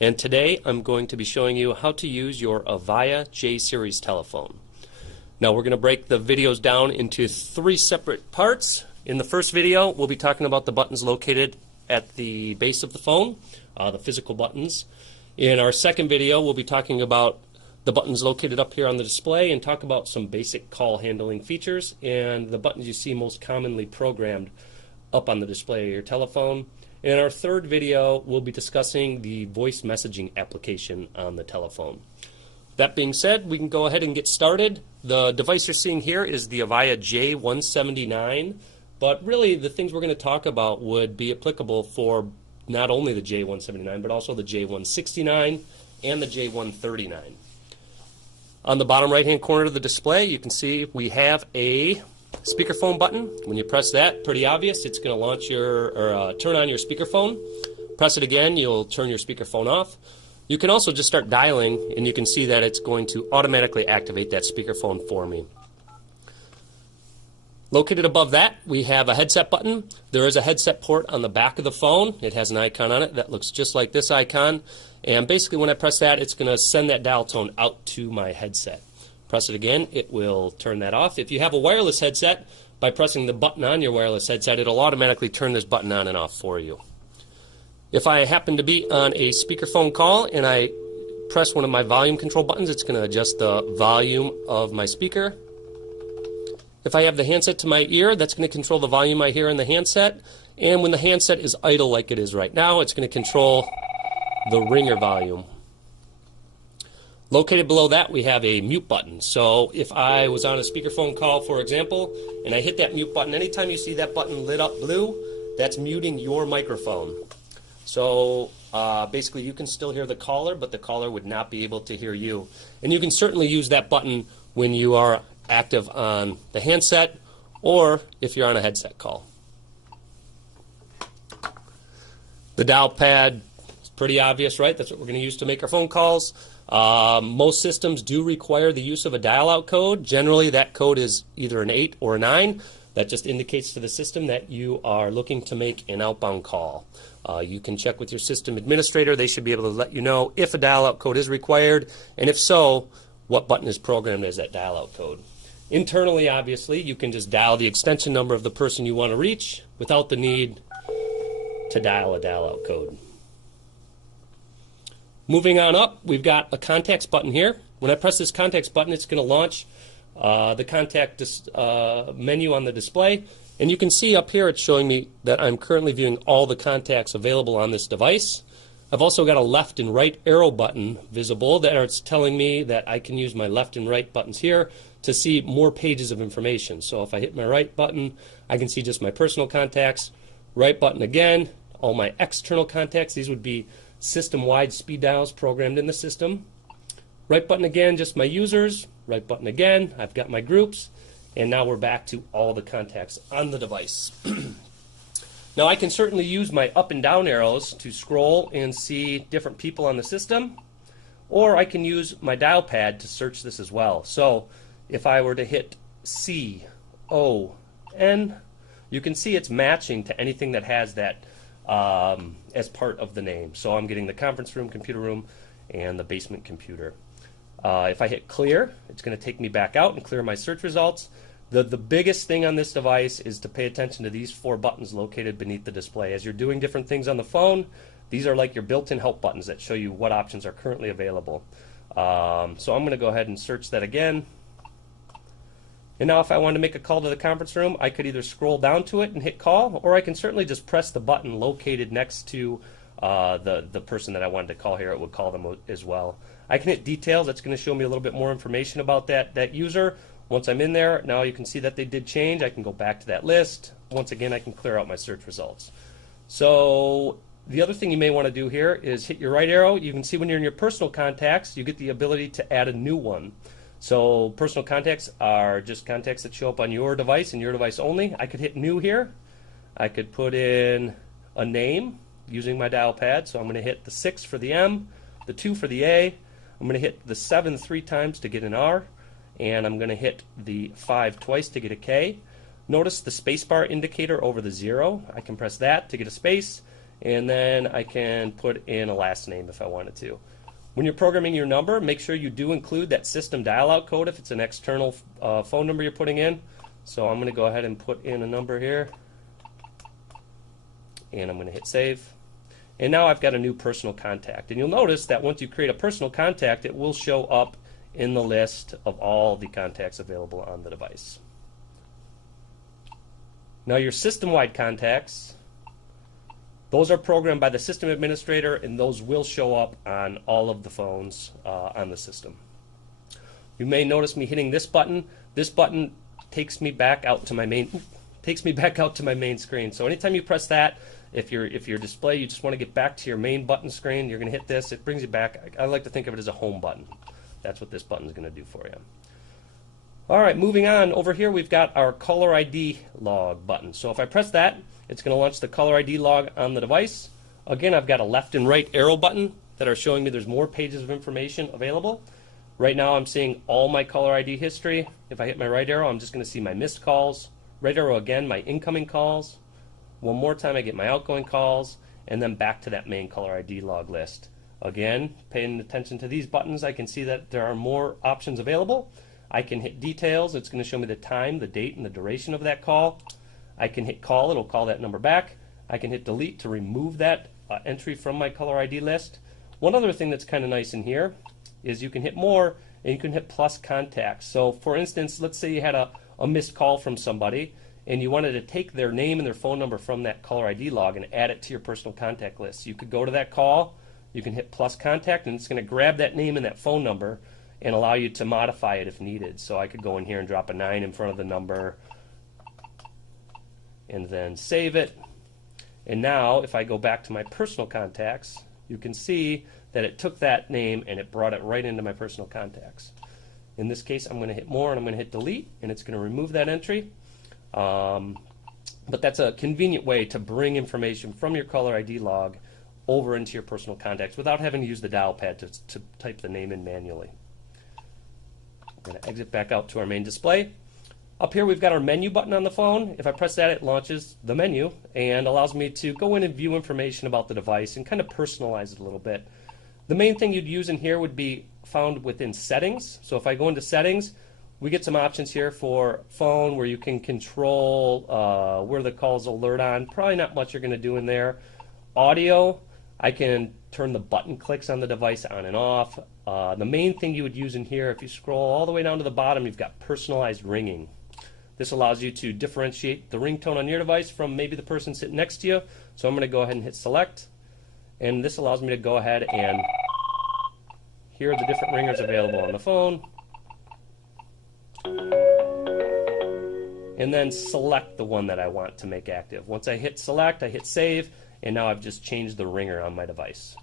and today I'm going to be showing you how to use your Avaya J-Series telephone. Now we're going to break the videos down into three separate parts. In the first video we'll be talking about the buttons located at the base of the phone, the physical buttons. In our second video we'll be talking about the buttons located up here on the display and talk about some basic call handling features and the buttons you see most commonly programmed up on the display of your telephone. In our third video, we'll be discussing the voice messaging application on the telephone. That being said, we can go ahead and get started. The device you're seeing here is the Avaya J179, but really the things we're going to talk about would be applicable for not only the J179, but also the J169 and the J139. On the bottom right-hand corner of the display, you can see we have a speakerphone button. When you press that, pretty obvious, it's going to launch turn on your speakerphone. Press it again, you'll turn your speakerphone off. You can also just start dialing, and you can see that it's going to automatically activate that speakerphone for me. Located above that, we have a headset button. There is a headset port on the back of the phone. It has an icon on it that looks just like this icon. And basically when I press that, it's going to send that dial tone out to my headset. Press it again, it will turn that off. If you have a wireless headset, by pressing the button on your wireless headset, it'll automatically turn this button on and off for you. If I happen to be on a speakerphone call and I press one of my volume control buttons, it's going to adjust the volume of my speaker. If I have the handset to my ear, that's going to control the volume I hear in the handset. And when the handset is idle like it is right now, it's going to control the ringer volume. Located below that, we have a mute button. So if I was on a speakerphone call, for example, and I hit that mute button, anytime you see that button lit up blue, that's muting your microphone. So basically you can still hear the caller, but the caller would not be able to hear you. And you can certainly use that button when you are active on the handset or if you're on a headset call. The dial pad is pretty obvious, right? That's what we're going to use to make our phone calls. Most systems do require the use of a dial-out code. Generally that code is either an 8 or a 9. That just indicates to the system that you are looking to make an outbound call. You can check with your system administrator. They should be able to let you know if a dial-out code is required, and if so, what button is programmed as that dial-out code. Internally, obviously, you can just dial the extension number of the person you want to reach without the need to dial a dial-out code. Moving on up, we've got a contacts button here. When I press this contacts button, it's going to launch the contact menu on the display. And you can see up here it's showing me that I'm currently viewing all the contacts available on this device. I've also got a left and right arrow button visible that it's telling me that I can use my left and right buttons here to see more pages of information. So if I hit my right button, I can see just my personal contacts. Right button again, all my external contacts. These would be system-wide speed dials programmed in the system. Right button again, just my users. Right button again, I've got my groups. And now we're back to all the contacts on the device. Now I can certainly use my up and down arrows to scroll and see different people on the system, or I can use my dial pad to search this as well. So if I were to hit C, O, N, you can see it's matching to anything that has that as part of the name. So I'm getting the conference room, computer room, and the basement computer. If I hit clear, it's going to take me back out and clear my search results. The biggest thing on this device is to pay attention to these 4 buttons located beneath the display. As you're doing different things on the phone, these are like your built-in help buttons that show you what options are currently available. So I'm going to go ahead and search that again. And now if I wanted to make a call to the conference room, I could either scroll down to it and hit call, or I can certainly just press the button located next to the person that I wanted to call here. It would call them as well. I can hit details. That's going to show me a little bit more information about that user. Once I'm in there, now you can see that they did change. I can go back to that list. Once again, I can clear out my search results. So the other thing you may want to do here is hit your right arrow. You can see when you're in your personal contacts, you get the ability to add a new one. So personal contacts are just contacts that show up on your device and your device only. I could hit new here. I could put in a name using my dial pad. So I'm going to hit the 6 for the M, the 2 for the A. I'm going to hit the 7 3 times to get an R, and I'm going to hit the 5 twice to get a K. Notice the spacebar indicator over the 0. I can press that to get a space, and then I can put in a last name if I wanted to. When you're programming your number, make sure you do include that system dial-out code if it's an external phone number you're putting in. So I'm going to go ahead and put in a number here, and I'm going to hit save. And now I've got a new personal contact. And you'll notice that once you create a personal contact, it will show up in the list of all the contacts available on the device. Now your system-wide contacts, those are programmed by the system administrator, and those will show up on all of the phones on the system. You may notice me hitting this button. This button takes me back out to my main screen. So anytime you press that, if your display, you just want to get back to your main button screen, you're going to hit this. It brings you back. I like to think of it as a home button. That's what this button is going to do for you. All right, moving on. Over here we've got our caller ID log button. So if I press that, it's going to launch the caller ID log on the device. Again, I've got a left and right arrow button that are showing me there's more pages of information available. Right now I'm seeing all my caller ID history. If I hit my right arrow, I'm just going to see my missed calls. Right arrow again, my incoming calls. One more time I get my outgoing calls, and then back to that main caller ID log list. Again, paying attention to these buttons, I can see that there are more options available. I can hit details. It's going to show me the time, the date, and the duration of that call. I can hit call. It'll call that number back. I can hit delete to remove that entry from my caller ID list. One other thing that's kind of nice in here is you can hit more, and you can hit plus contacts. So for instance, let's say you had a missed call from somebody, and you wanted to take their name and their phone number from that caller ID log and add it to your personal contact list. You could go to that call, you can hit plus contact, and it's going to grab that name and that phone number and allow you to modify it if needed. So I could go in here and drop a 9 in front of the number and then save it. And now if I go back to my personal contacts, you can see that it took that name and it brought it right into my personal contacts. In this case, I'm going to hit more and I'm going to hit delete, and it's going to remove that entry. But that's a convenient way to bring information from your caller ID log over into your personal contacts without having to use the dial pad to type the name in manually. I'm going to exit back out to our main display. Up here we've got our menu button on the phone. If I press that, it launches the menu and allows me to go in and view information about the device and kind of personalize it a little bit. The main thing you'd use in here would be found within settings. So if I go into settings, we get some options here for phone where you can control where the calls alert on. Probably not much you're going to do in there. Audio, I can turn the button clicks on the device on and off. The main thing you would use in here, if you scroll all the way down to the bottom, you've got personalized ringing. This allows you to differentiate the ringtone on your device from maybe the person sitting next to you. So I'm going to go ahead and hit select, and this allows me to go ahead and hear the different ringers available on the phone, and then select the one that I want to make active. Once I hit select, I hit save, and now I've just changed the ringer on my device.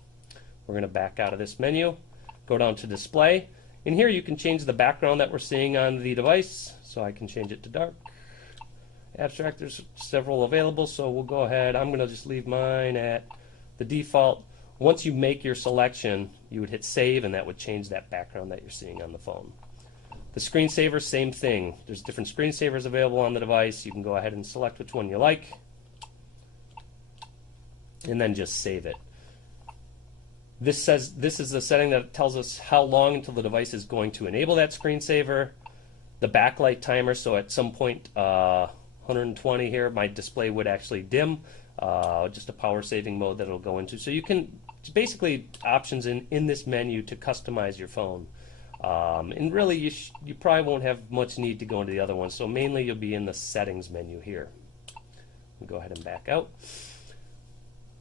We're going to back out of this menu, go down to display, and here you can change the background that we're seeing on the device. So I can change it to dark. Abstract, there's several available, so we'll go ahead. I'm going to just leave mine at the default. Once you make your selection, you would hit save, and that would change that background that you're seeing on the phone. The screensaver, same thing. There's different screensavers available on the device. You can go ahead and select which one you like, and then just save it. This is the setting that tells us how long until the device is going to enable that screensaver. The backlight timer, so at some point 120 here, my display would actually dim, just a power saving mode that it'll go into. So you can basically options in this menu to customize your phone. And really you probably won't have much need to go into the other ones, so mainly you'll be in the settings menu here. We'll go ahead and back out.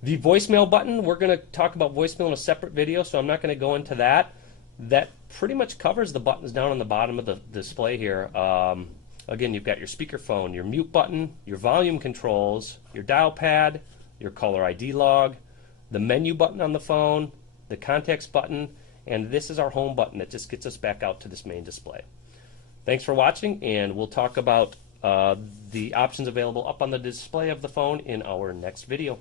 The voicemail button, we're going to talk about voicemail in a separate video, so I'm not going to go into that. That pretty much covers the buttons down on the bottom of the display here. Again, you've got your speakerphone, your mute button, your volume controls, your dial pad, your caller ID log, the menu button on the phone, the contacts button, and this is our home button that just gets us back out to this main display. Thanks for watching, and we'll talk about the options available up on the display of the phone in our next video.